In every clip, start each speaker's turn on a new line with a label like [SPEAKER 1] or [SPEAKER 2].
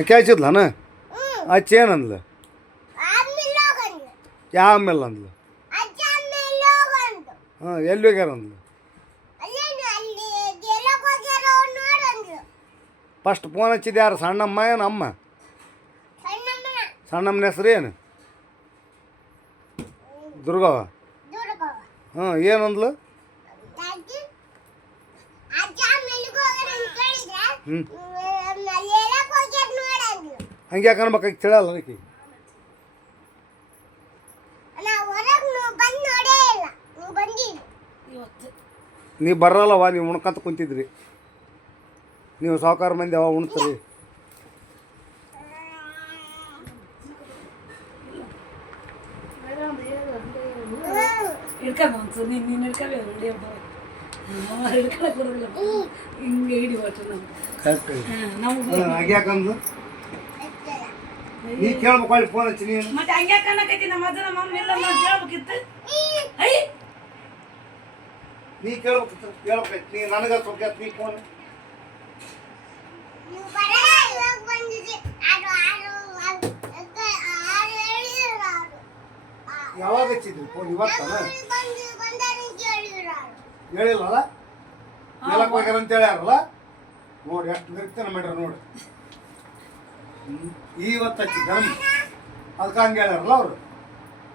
[SPEAKER 1] ಆಕೆ ಹಚ್ಚಿದ್ಲನ? ಏನಂದ್ಲು?
[SPEAKER 2] ಆಮೇಲೆ ಹೋಗಂದು
[SPEAKER 1] ಯಾವ ಮೇಲೆ ಅಂದ್ಲು ಹಾಂ ಎಲ್ಲಿ ಹೋಗ್ಯಾರ ಅಂದ್ಲು? ಫಸ್ಟ್ ಫೋನ್ ಹಚ್ಚಿದ ಯಾರು? ಸಣ್ಣಮ್ಮ ಏನು ಅಮ್ಮ?
[SPEAKER 2] ಸಣ್ಣಮ್ಮನ
[SPEAKER 1] ಹೆಸರು ಏನು? ದುರ್ಗವ್ವ?
[SPEAKER 2] ಹ್ಞೂ
[SPEAKER 1] ಹಾಂ ಏನಂದ್ಲು? ಹ್ಞೂ
[SPEAKER 2] ಅಲ್ಲಿ ಹೇಳಕ್ ಹೋಗ್ಯಾರ ನೋಡಂದು
[SPEAKER 1] ಹಂಗೆ ಯಾಕೆ ಅನ್ಬೇಕಾಗಿ ತಿಳಿಯಲ್ಲ ಅದಕ್ಕೆ.
[SPEAKER 2] ನಾ ಹೊರಗ್ ನೀವು
[SPEAKER 1] ಬರಲ್ಲವ ನೀವು ಉಣ್ಕಂತ ಕುಂತಿದ್ರಿ. ನೀವು ಸಾವುಕಾರ ಮಂದಿ ಅವ ಉಣ್ತೀರಿ?
[SPEAKER 3] ಹಿಡ್ಕೊಂಡು ಒಂದು ನೀನು ನೀನು
[SPEAKER 1] ನೀ ಕೇಳ್ಬೇಕು ಅಲ್ಲಿ ಫೋನ್ ಹಚ್ಚಿ ನೀನು
[SPEAKER 3] ಮತ್ತೆ ಹಂಗೆ ಕನ್ನಕೈತಿ ನಮ್ಮ ಅಜ್ಜ ನಮ್ಮ ಅಮ್ಮ ಇಲ್ಲ ನಾನು ಕೇಳ್ಬೇಕಿತ್ತು. ಐ
[SPEAKER 1] ನೀ ಕೇಳ್ಬೇಕು ಕೇಳ್ಬೇಕು. ನೀ ನನಗೆ ಸ್ವಲ್ಪ ನೀ ಫೋನ್
[SPEAKER 2] ನೀವು ಬರಲ್ಲ ಇವಾಗ ಬಂದಿದ್ರಿ. ಅದು ಆರು ಅದು ಆರು ಹೇಳಿದ್ರು ಅವರು.
[SPEAKER 1] ಯಾವಾಗ ಹಚ್ಚಿದ್ರಿ ಫೋನ್
[SPEAKER 2] ಇವತ್ತಲ್ಲ?
[SPEAKER 1] ಹೇಳಿಲ್ಲ ಹೇಳಕ್ ಹೋಗ್ಯಾರ ಅಂತ ಹೇಳ್ಯಾರಲ್ಲ? ನೋಡಿ ಎಷ್ಟು ನಿರ್ತಾನ ಮಾಡ್ಯಾರ ನೋಡಿ. ಇವತ್ತು ಧರ್ಮ ಅದಕ್ಕೆ ಹಂಗೆ ಹೇಳ್ಯಾರಲ್ಲ ಅವರು.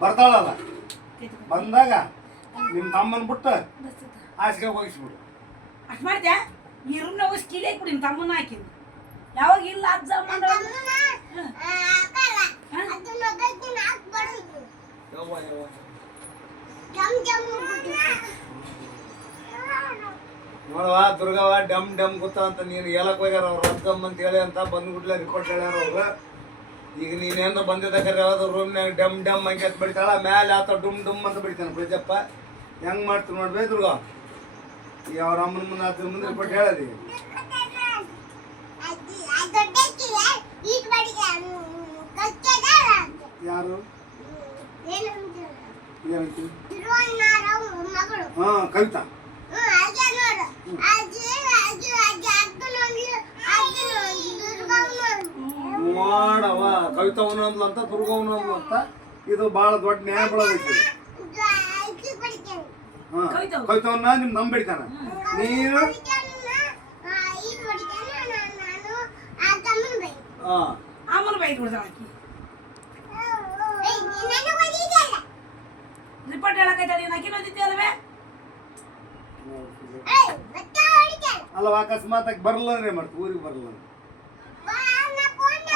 [SPEAKER 1] ಬರ್ತಾಳಲ್ಲ. ಬಂದಾಗ ನಿಮ್ಮ ತಮ್ಮನ ಬಿಟ್ಟು ಹಾಸಿಗೆ ಹೋಗಿಸ್ಬಿಡು.
[SPEAKER 3] ಅಷ್ಟು ಮಾಡಿದ್ಯಾ ರೂಮ್ನ ಹೋಗಿ ಸ್ಕಿಲ್ ನಿಮ್ಮ ತಮ್ಮನ ಹಾಕಿದ್ದು. ಯಾವಾಗ ಇಲ್ಲ, ಅಜ್ಜ ಮಂಡ
[SPEAKER 1] ನೋಡವ ದುರ್ಗವ ಡಮ್ ಡಮ್ ಗೊತ್ತ ಅಂತ ನೀನು ಹೇಳಕ್ ಹೋಗ್ಯಾರ ಅವ್ರು ರದ್ದಮ್ ಅಂತ ಹೇಳಿ ಅಂತ ಬಂದ್ಬಿಡ್ಲೆ ರಿಪೋರ್ಟ್ ಹೇಳ್ಯಾರ ಅವ್ರು. ಈಗ ನೀನೇನು ಕರೆ ಯಾವ್ದು ರೂಮ್ನಾಗ ಡಮ್ ಡಮ್ ಹಂಗೆ ಅಂತ ಬಿಡ್ತಾಳ ಮ್ಯಾಲೆ ಆತ ಡುಮ್ ಡುಮ್ ಅಂತ ಬಿಡ್ತಾನೆ ಬ್ರಿಜಪ್ಪ. ಹೆಂಗ್ ಮಾಡ್ತೀವಿ ನೋಡ್ಬೇ ದುರ್ಗ ಈ ಅವ್ರ ಅಮ್ಮನ ಮುಂದೆ ಅದ್ರ ಮುಂದೆ ರಿಪೋರ್ಟ್ ಹೇಳದಿ. ಯಾರು?
[SPEAKER 2] ಏನು
[SPEAKER 1] ಹಾಂ
[SPEAKER 2] ತಿರುವಣ್ಣಾರ ಮಗಳು.
[SPEAKER 1] ಹಾ ಕವಿತಾ
[SPEAKER 2] ಹ್ಮ್ ಹಾಗೆ ನೋಡು ಅಜ್ಜಿ ಅಜ್ಜಿ ಅಜ್ಜಿ ಅಕ್ಕನ ಒಂದು ಅಜ್ಜನ ಒಂದು ದುರ್ಗವ್ವನ ಒಂದು
[SPEAKER 1] ಅಂದ್ಲು ಅಂತ ಅಂದ್ಲು ಅಂತ ಇದು ಬಹಳ ದೊಡ್ಡ ನ್ಯಾಯ ಬಳಗೈತಿ ಹಾ. ಕವಿತಾವನ್ನ ನಿಮ್ ನಂಬಿಡ್ತಾನ. ಬಡಿತಾನ ನೀನು?
[SPEAKER 2] ಆ
[SPEAKER 1] ಹಾ.
[SPEAKER 3] ಅಮ್ಮನ ಬೈದು ಆಕಿ. ರಿಪೋರ್ಟ್ ಹೇಳಕೈತಾಳ ನೀನು? ಆಕಿನ
[SPEAKER 1] ಅಲ್ಲ ಅಕಸ್ಮಾತ್ ಆಗಿ ಬರಲ್ಲ ಅಂದ್ರೆ ಮಾಡ್ತು? ಊರಿಗೆ ಬರಲ್ಲ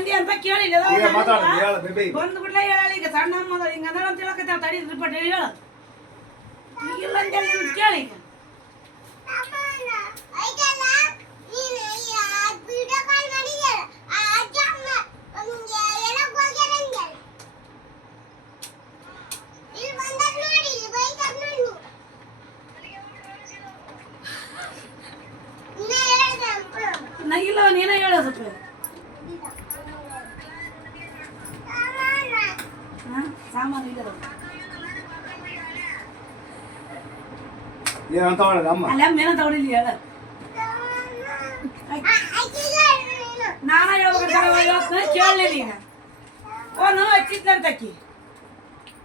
[SPEAKER 3] ಹೇಳ ಏನು ಹಂಗೆ ಅಂತ ಕೇಳಿ
[SPEAKER 1] ಈಗ ಮಾತಾಡ ಹೇಳ ಬೇಬಿ
[SPEAKER 3] ಬಂದ್ಬಿಟ್ಲೆ ಹೇಳ ಈಗ ಸಣ್ಣ ಅಮ್ಮ ಹಿಂಗ ಅಂದಾಳ ಅಂತ ಹೇಳಕತ್ತಾಳ ತಡಿ ರಿಪೋರ್ಟ್ ಹೇಳಿ ಹೇಳು ಈಗಿಲ್ಲ ಅಂತ ಹೇಳಿ ನಿಮ್ಗೆ ಕೇಳಿ ಈಗ
[SPEAKER 2] ತಮ್ಮನ ಐತಲ್ಲ ನೀನು ಈ
[SPEAKER 3] ಸಾಮಾನು ಇಲ್ಲ
[SPEAKER 1] ಏನಂತ ಮಾಡಿದ ಅಮ್ಮ
[SPEAKER 3] ಅಲ್ಲ ಮೇನ ತಗೊಳಿಲ್ಲ ಹೇಳ
[SPEAKER 2] ನೀನು
[SPEAKER 3] ನಾನ ಹೇಳ್ಬೇಕಾದ್ರೆ ಕೇಳಲಿಲ್ಲ ಈಗ ಫೋನು ಹಚ್ಚಿದ್ಲಂತ ಆಕಿ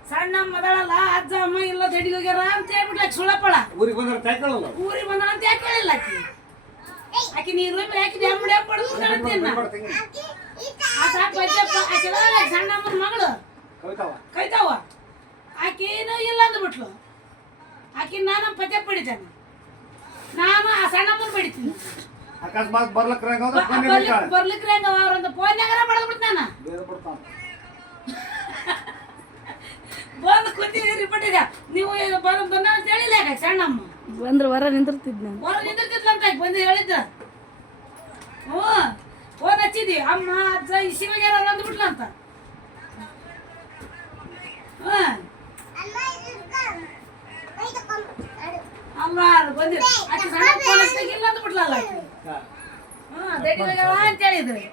[SPEAKER 3] ಸಣ್ಣ ಮದಳಲ್ಲ ಅಜ್ಜ ಅಮ್ಮ ಇಲ್ಲ ದಡಿಗೆ ಹೋಗ್ಯಾರ ಅಂತ ಹೇಳ್ಬಿಟ್ಲ ಸುಳಪ್ಪಳ
[SPEAKER 1] ಊರಿಗೆ ಬಂದ್ರೆ ತಾಯ್ಕೊಳ್ಳಲ್ಲ
[SPEAKER 3] ಊರಿಗೆ ಬಂದ ಅಂತ ಯಾಕೆ ಕೇಳಿಲ್ಲ ಆಕಿ ಆಕಿ ನೀರು ಹಾಕಿದ
[SPEAKER 2] ಅಜ್ಜಿ ಈತ
[SPEAKER 3] ಆ ಸಾಕು ಅಜ್ಜಪ್ಪ ಆಕಿ ಸಣ್ಣ ಅಮ್ಮನ ಮಗಳು
[SPEAKER 1] ಕವಿತಾವ.
[SPEAKER 3] ಕೈತಾವ ಆಕಿನೂ ಇಲ್ಲ ಅಂದ್ಬಿಟ್ಲು. ಆಕಿ ನಾನು ಪದ್ಯ ಪಡಿತಾನೆ. ನಾನು ಆ ಸಣ್ಣಮ್ಮನ ಬಡಿತೀನಿ.
[SPEAKER 1] ಅಕಸ್ಮಾತ್ ಫೋನ್ ಬಿಡ್ತಾಳೆ
[SPEAKER 3] ಬರ್ಲಿಕ್ರೆ ಹೆಂಗ ಅವ್ರಂತ ಫೋನ್ಯಾಗಾರ ಬಡದ್ ಬಿಡ್ತಾನ ಬಂದು ಕೂತೀವಿ ರಿಪೋರ್ಟ್ ಇದೆ. ನೀವು ಈಗ ಬಂದು ಬಂದ ಅಂತ ಹೇಳಿಲ್ಲ ಯಾಕೆ ಸಣ್ಣಮ್ಮ
[SPEAKER 4] ಬಂದ್ರೆ ಹೊರ ನಿಂತಿರ್ತಿದ್ ನಾನು.
[SPEAKER 3] ಹೊರ ನಿಂತಿರ್ತಿದ್ಲಂತ ಅಂತ ಬಂದು ಹೇಳಿದ್ದ? ಹ್ಞೂ ಫೋನ್ ಹಚ್ಚಿದ್ವಿ ಅಮ್ಮ ಅಜ್ಜ ಈ ಬಂದ್ಬಿಟ್ಲಂತ ಅಂದ್ಬಿಟ್ಲಂತ ಬಂದಿಲ್ಲ ಆಕಿ ಸಣ್ಣ ಫೋನ್ ಹಚ್ಚಿದಾಗ ಇಲ್ಲ ಅಂದ್ಬಿಟ್ಲಲ್ಲ ಆಕಿ
[SPEAKER 1] ಹಾ.
[SPEAKER 3] ಹಾ ದಡ್ಡಿಗೆ ಹೋಗ್ಯಾಳ ಅಂತ ಹೇಳಿದ್ರಿ.